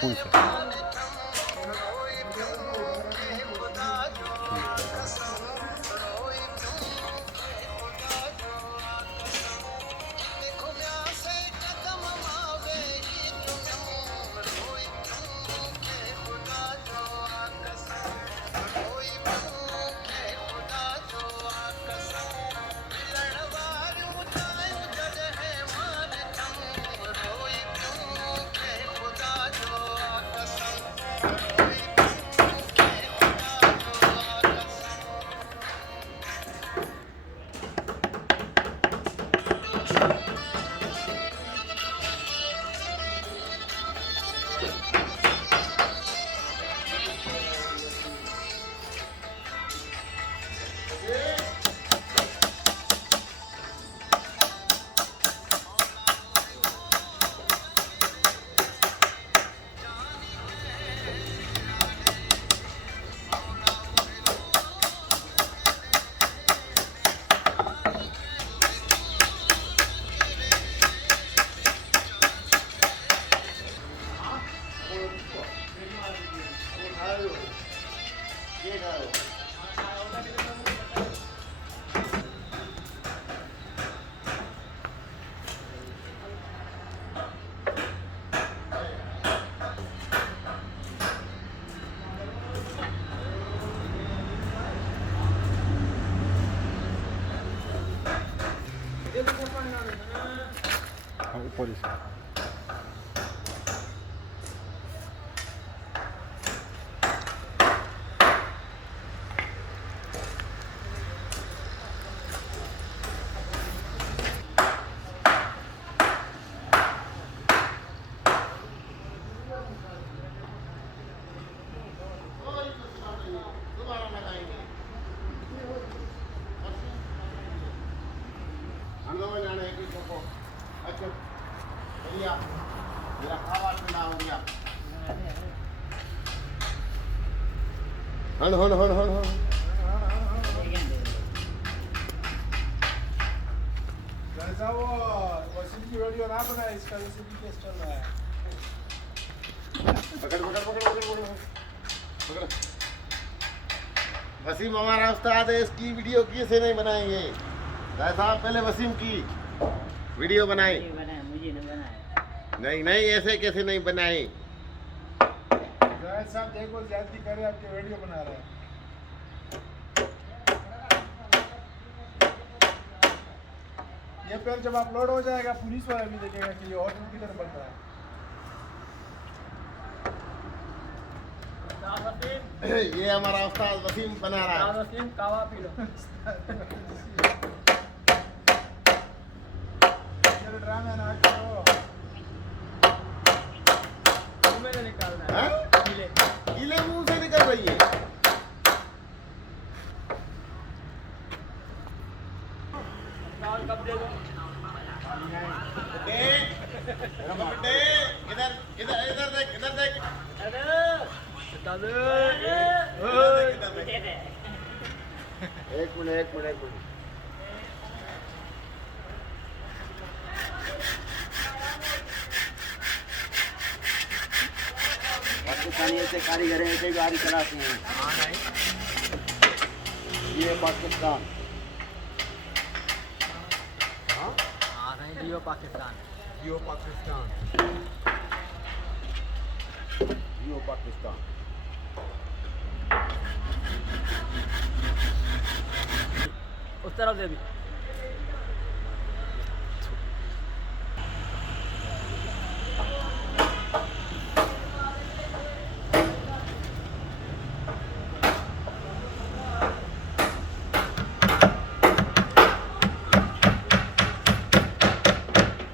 सुकून से। ऊपर से मेरा खावा ठंडा हो गया। हन हन हन हन हन जैसा वो वसीम की वीडियो ना बनाए, इसका रेसिपी टेस्ट चल रहा है। पकड़ पकड़ पकड़ पकड़ पकड़। वसीम हमारा उस्ताद है, इसकी वीडियो कैसे नहीं बनाएंगे? साहब पहले वसीम की वीडियो बनाए। मुझे नहीं बनाया। नहीं नहीं, ऐसे कैसे नहीं बनाए? जायद साहब देखो ज्यादती करे, आपके वीडियो बना रहा है। ये फिर जब अपलोड हो जाएगा पुलिस वाला भी देखेगा कि ये होटल किधर बन रहा है। ये हमारा उस्ताद वसीम बना रहा है। वसीम कावा पी लो। ड्रामा ना करो, मुंह से निकालना है। कीले मुंह से निकल रही है। कब दे दो? इधर इधर इधर देख, इधर देख। एक मिनट एक मिनट एक मिनट। पाकिस्तानी ऐसे कारीगर हैं, ऐसे गाड़ी चलाते हैं। ये पाकिस्तान। हाँ नहीं, जियो पाकिस्तान। जियो पाकिस्तान। जियो पाकिस्तान। उस तरफ से भी